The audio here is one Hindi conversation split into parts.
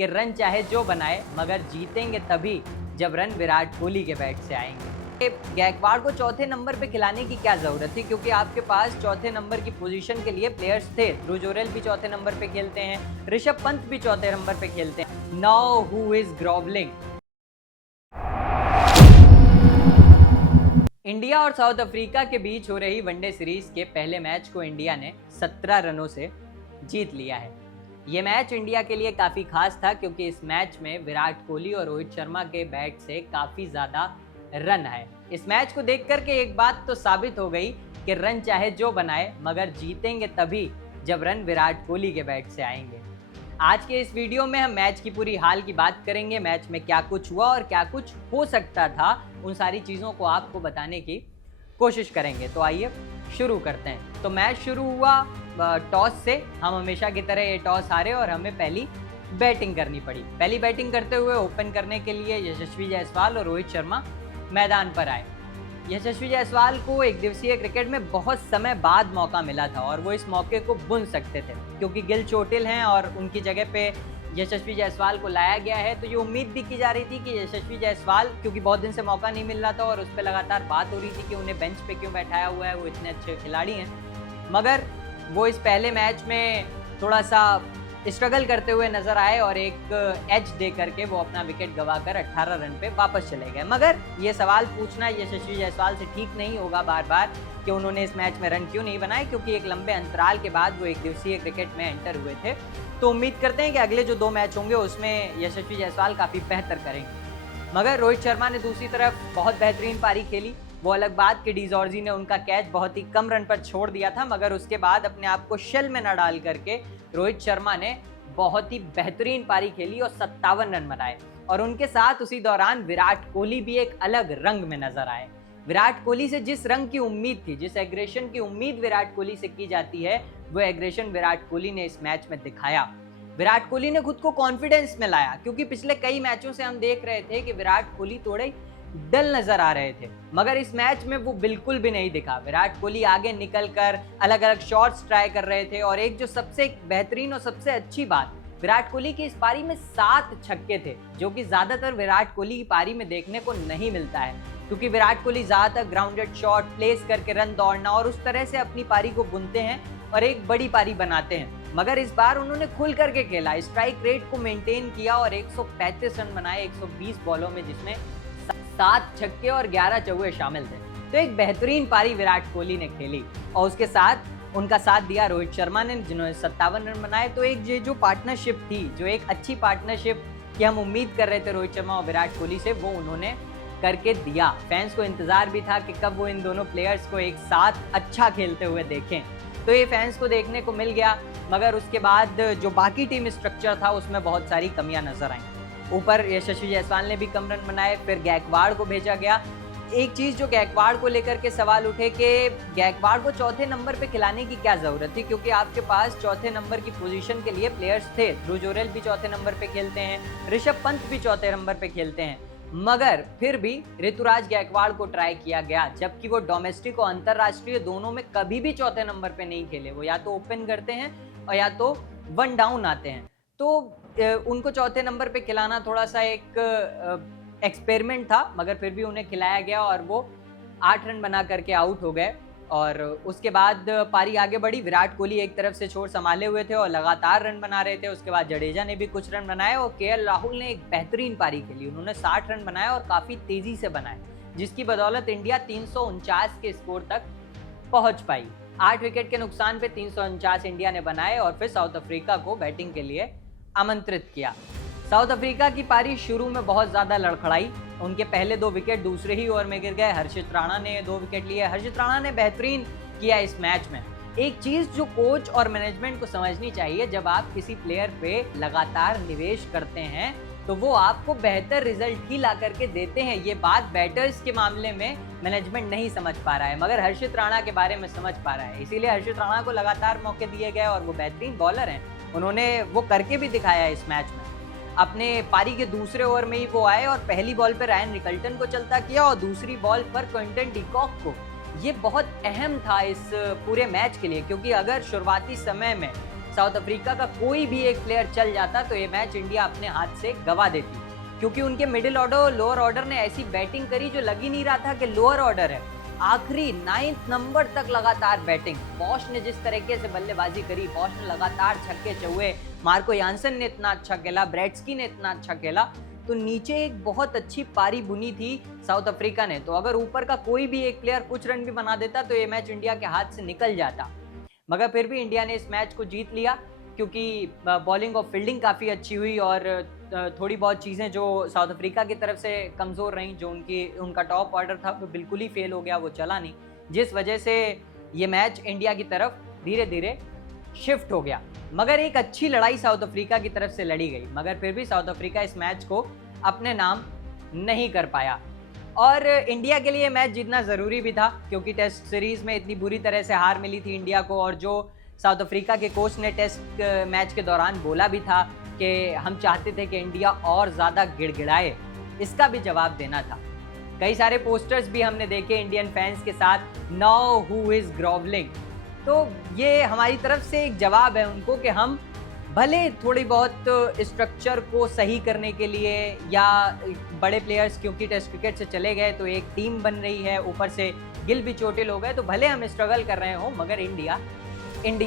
कि रन चाहे जो बनाए मगर जीतेंगे तभी जब रन विराट कोहली के बैट से आएंगे। गायकवाड़ को चौथे नंबर पे खिलाने की क्या जरूरत थी, क्योंकि आपके पास चौथे नंबर की पोजीशन के लिए प्लेयर्स थे। ध्रुव जुरैल भी चौथे नंबर पे खेलते हैं, ऋषभ पंत भी चौथे नंबर पे खेलते हैं। Now who is grovelling? India और साउथ अफ्रीका के बीच हो रही वनडे सीरीज के पहले मैच को इंडिया ने 17 रनों से जीत लिया है। ये मैच इंडिया के लिए काफी खास था क्योंकि इस मैच में विराट कोहली और रोहित शर्मा के बैट से काफी ज्यादा रन आए। इस मैच को देख करके एक बात तो साबित हो गई कि रन चाहे जो बनाए मगर जीतेंगे तभी जब रन विराट कोहली के बैट से आएंगे। आज के इस वीडियो में हम मैच की पूरी हाल की बात करेंगे, मैच में क्या कुछ हुआ और क्या कुछ हो सकता था, उन सारी चीज़ों को आपको बताने की कोशिश करेंगे। तो आइए शुरू करते हैं। तो मैच शुरू हुआ टॉस से। हम हमेशा की तरह ये टॉस हारे और हमें पहली बैटिंग करनी पड़ी। पहली बैटिंग करते हुए ओपन करने के लिए यशस्वी जायसवाल और रोहित शर्मा मैदान पर आए। यशस्वी जायसवाल को एक दिवसीय क्रिकेट में बहुत समय बाद मौका मिला था और वो इस मौके को बुन सकते थे, क्योंकि गिल चोटिल हैं और उनकी जगह पे यशस्वी जायसवाल को लाया गया है। तो ये उम्मीद भी की जा रही थी कि यशस्वी जायसवाल, क्योंकि बहुत दिन से मौका नहीं मिल रहा था और उस पर लगातार बात हो रही थी कि उन्हें बेंच पे क्यों बैठाया हुआ है, वो इतने अच्छे खिलाड़ी हैं, मगर वो इस पहले मैच में थोड़ा सा स्ट्रगल करते हुए नजर आए और एक एज दे करके वो अपना विकेट गंवाकर 18 रन पे वापस चले गए। मगर ये सवाल पूछना यशस्वी जायसवाल से ठीक नहीं होगा बार बार कि उन्होंने इस मैच में रन क्यों नहीं बनाए, क्योंकि एक लंबे अंतराल के बाद वो एक दिवसीय क्रिकेट में एंटर हुए थे। तो उम्मीद करते हैं कि अगले जो 2 मैच होंगे उसमें यशस्वी जायसवाल काफ़ी बेहतर करेंगे। मगर रोहित शर्मा ने दूसरी तरफ बहुत बेहतरीन पारी खेली। वो अलग बात कि डी जॉर्जी ने उनका कैच बहुत ही कम रन पर छोड़ दिया था, मगर उसके बाद अपने आप को शेल में न डाल करके रोहित शर्मा ने बहुत ही बेहतरीन पारी खेली और 57 रन बनाए। और उनके साथ उसी दौरान विराट कोहली भी एक अलग रंग में नजर आए। विराट कोहली से जिस रंग की उम्मीद थी, जिस एग्रेशन की उम्मीद विराट कोहली से की जाती है, वो एग्रेशन विराट कोहली ने इस मैच में दिखाया। विराट कोहली ने खुद को कॉन्फिडेंस में लाया, क्योंकि पिछले कई मैचों से हम देख रहे थे कि विराट कोहली थोड़े डल नजर आ रहे थे, मगर इस मैच में वो बिल्कुल भी नहीं दिखा। विराट कोहली आगे निकलकर अलग अलग शॉट्स ट्राई कर रहे थे और एक जो सबसे बेहतरीन और सबसे अच्छी बात, विराट कोहली की इस पारी में 7 छक्के थे, जो कि ज्यादातर विराट कोहली की पारी में देखने को नहीं मिलता है, क्योंकि विराट कोहली ज्यादातर ग्राउंडेड शॉट प्लेस करके रन दौड़ना और उस तरह से अपनी पारी को बुनते हैं और एक बड़ी पारी बनाते हैं। मगर इस बार उन्होंने खुल करके खेला, स्ट्राइक रेट को मेंटेन किया और 135 रन बनाए 120 बॉलों में, जिसमें 7 छक्के और 11 चौके शामिल थे। तो एक बेहतरीन पारी विराट कोहली ने खेली और उसके साथ उनका साथ दिया रोहित शर्मा ने, जिन्होंने 57 रन बनाए। तो एक ये जो पार्टनरशिप थी, जो एक अच्छी पार्टनरशिप की हम उम्मीद कर रहे थे रोहित शर्मा और विराट कोहली से, वो उन्होंने करके दिया। फैंस को इंतजार भी था कि कब वो इन दोनों प्लेयर्स को एक साथ अच्छा खेलते हुए देखें। तो ये फैंस को देखने को मिल गया, मगर उसके बाद जो बाकी टीम स्ट्रक्चर था उसमें बहुत सारी कमियां नजर आईं। ऊपर यशस्वी जायसवाल ने भी कम रन बनाए, फिर गायकवाड़ को भेजा गया। एक चीज़ जो गायकवाड़ को लेकर के सवाल उठे कि गायकवाड़ को चौथे नंबर पे खिलाने की क्या ज़रूरत थी, क्योंकि आपके पास चौथे नंबर की पोजीशन के लिए प्लेयर्स थे। ध्रुव जुरैल भी चौथे नंबर पे खेलते हैं, ऋषभ पंत भी चौथे नंबर पे खेलते हैं, मगर फिर भी ऋतुराज गायकवाड़ को ट्राई किया गया, जबकि वो डोमेस्टिक और अंतर्राष्ट्रीय दोनों में कभी भी चौथे नंबर पे नहीं खेले। वो या तो ओपन करते हैं और या तो 1 डाउन आते हैं। तो उनको चौथे नंबर पे खिलाना थोड़ा सा एक एक्सपेरिमेंट था, मगर फिर भी उन्हें खिलाया गया और वो 8 रन बना करके आउट हो गए। और उसके बाद पारी आगे बढ़ी। विराट कोहली एक तरफ से छोर संभाले हुए थे और लगातार रन बना रहे थे। उसके बाद जडेजा ने भी कुछ रन बनाए और केएल राहुल ने एक बेहतरीन पारी खेली। उन्होंने 60 रन बनाए और काफ़ी तेज़ी से बनाए, जिसकी बदौलत इंडिया 349 के स्कोर तक पहुँच पाई। 8 विकेट के नुकसान पे 349 इंडिया ने बनाए और फिर साउथ अफ्रीका को बैटिंग के लिए आमंत्रित किया। साउथ अफ्रीका की पारी शुरू में बहुत ज़्यादा लड़खड़ाई। उनके पहले 2 विकेट दूसरे ही ओवर में गिर गए। हर्षित राणा ने 2 विकेट लिए। हर्षित राणा ने बेहतरीन किया इस मैच में। एक चीज़ जो कोच और मैनेजमेंट को समझनी चाहिए, जब आप किसी प्लेयर पे लगातार निवेश करते हैं तो वो आपको बेहतर रिजल्ट ही ला करके देते हैं। ये बात बैटर्स के मामले में मैनेजमेंट नहीं समझ पा रहा है, मगर हर्षित राणा के बारे में समझ पा रहा है। इसीलिए हर्षित राणा को लगातार मौके दिए गए और वो बेहतरीन बॉलर हैं। उन्होंने वो करके भी दिखाया इस मैच में। अपने पारी के दूसरे ओवर में ही वो आए और पहली बॉल पर रायन रिकल्टन को चलता किया और दूसरी बॉल पर क्विंटन डी कॉक को। ये बहुत अहम था इस पूरे मैच के लिए, क्योंकि अगर शुरुआती समय में साउथ अफ्रीका का कोई भी एक प्लेयर चल जाता तो ये मैच इंडिया अपने हाथ से गवा देती, क्योंकि उनके मिडिल ऑर्डर लोअर ऑर्डर ने ऐसी बैटिंग करी जो लग ही नहीं रहा था कि लोअर ऑर्डर है। आखिरी 9th नंबर तक लगातार बैटिंग। बॉश ने जिस तरीके से बल्लेबाजी करी, बॉश ने लगातार छक्के चौके, मार्को यानसन ने इतना अच्छा खेला, ब्रेट्सकी ने इतना अच्छा खेला, तो नीचे एक बहुत अच्छी पारी बुनी थी साउथ अफ्रीका ने। तो अगर ऊपर का कोई भी एक प्लेयर कुछ रन भी बना देता तो ये मैच इंडिया के हाथ से निकल जाता, मगर फिर भी इंडिया ने इस मैच को जीत लिया, क्योंकि बॉलिंग और फील्डिंग काफ़ी अच्छी हुई और थोड़ी बहुत चीज़ें जो साउथ अफ्रीका की तरफ से कमज़ोर रहीं, जो उनका टॉप ऑर्डर था वो बिल्कुल ही फेल हो गया, वो चला नहीं, जिस वजह से ये मैच इंडिया की तरफ धीरे धीरे शिफ्ट हो गया। मगर एक अच्छी लड़ाई साउथ अफ्रीका की तरफ से लड़ी गई, मगर फिर भी साउथ अफ्रीका इस मैच को अपने नाम नहीं कर पाया। और इंडिया के लिए मैच जीतना ज़रूरी भी था, क्योंकि टेस्ट सीरीज़ में इतनी बुरी तरह से हार मिली थी इंडिया को, और जो साउथ अफ्रीका के कोच ने टेस्ट मैच के दौरान बोला भी था कि हम चाहते थे कि इंडिया और ज़्यादा गिड़गिड़ाए, इसका भी जवाब देना था। कई सारे पोस्टर्स भी हमने देखे इंडियन फैंस के साथ, नाउ हु इज़ ग्रोवलिंग, तो ये हमारी तरफ से एक जवाब है उनको कि हम भले थोड़ी बहुत स्ट्रक्चर को सही करने के लिए, या बड़े प्लेयर्स क्योंकि टेस्ट क्रिकेट से चले गए तो एक टीम बन रही है, ऊपर से गिल भी चोटिल हो गए, तो भले हम स्ट्रगल कर रहे हो, मगर इंडिया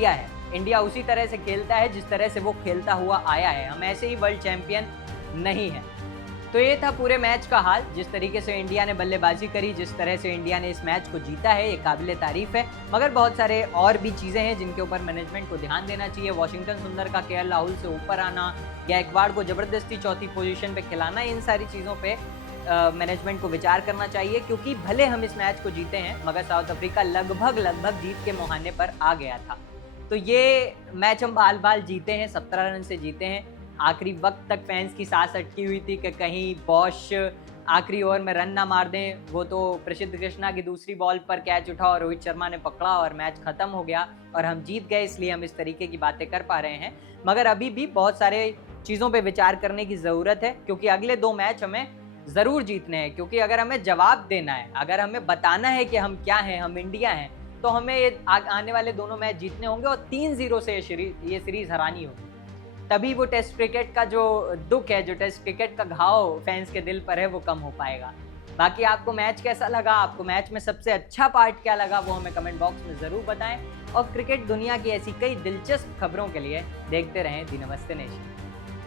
है। इंडिया उसी तरह से खेलता है जिस तरह से वो खेलता हुआ आया है, हम ऐसे ही वर्ल्ड चैंपियन नहीं है। तो ये था पूरे मैच का हाल। जिस तरीके से इंडिया ने बल्लेबाजी करी, जिस तरह से इंडिया ने इस मैच को जीता है, ये काबिले तारीफ है, मगर बहुत सारे और भी चीज़ें हैं जिनके ऊपर मैनेजमेंट को ध्यान देना चाहिए। वॉशिंगटन सुंदर का केएल राहुल से ऊपर आना, गायकवाड़ को ज़बरदस्ती चौथी पोजीशन पे खिलाना, इन सारी चीज़ों पे मैनेजमेंट को विचार करना चाहिए, क्योंकि भले हम इस मैच को जीते हैं, मगर साउथ अफ्रीका लगभग जीत के मुहाने पर आ गया था। तो ये मैच हम बाल जीते हैं, 17 रन से जीते हैं। आखिरी वक्त तक फैंस की सांस अटकी हुई थी कि कहीं बॉश आखिरी ओवर में रन ना मार दें, वो तो प्रसिद्ध कृष्णा की दूसरी बॉल पर कैच उठा और रोहित शर्मा ने पकड़ा और मैच खत्म हो गया और हम जीत गए, इसलिए हम इस तरीके की बातें कर पा रहे हैं। मगर अभी भी बहुत सारे चीज़ों पे विचार करने की ज़रूरत है, क्योंकि अगले 2 मैच हमें ज़रूर जीतने हैं, क्योंकि अगर हमें जवाब देना है, अगर हमें बताना है कि हम क्या हैं, हम इंडिया हैं, तो हमें आने वाले दोनों मैच जीतने होंगे और 3-0 से ये सीरीज़ हरानी होगी। तभी वो टेस्ट क्रिकेट का जो दुख है, जो टेस्ट क्रिकेट का घाव फैंस के दिल पर है, वो कम हो पाएगा। बाकी आपको मैच कैसा लगा, आपको मैच में सबसे अच्छा पार्ट क्या लगा, वो हमें कमेंट बॉक्स में ज़रूर बताएं। और क्रिकेट दुनिया की ऐसी कई दिलचस्प खबरों के लिए देखते रहें दी नमस्ते नेशन।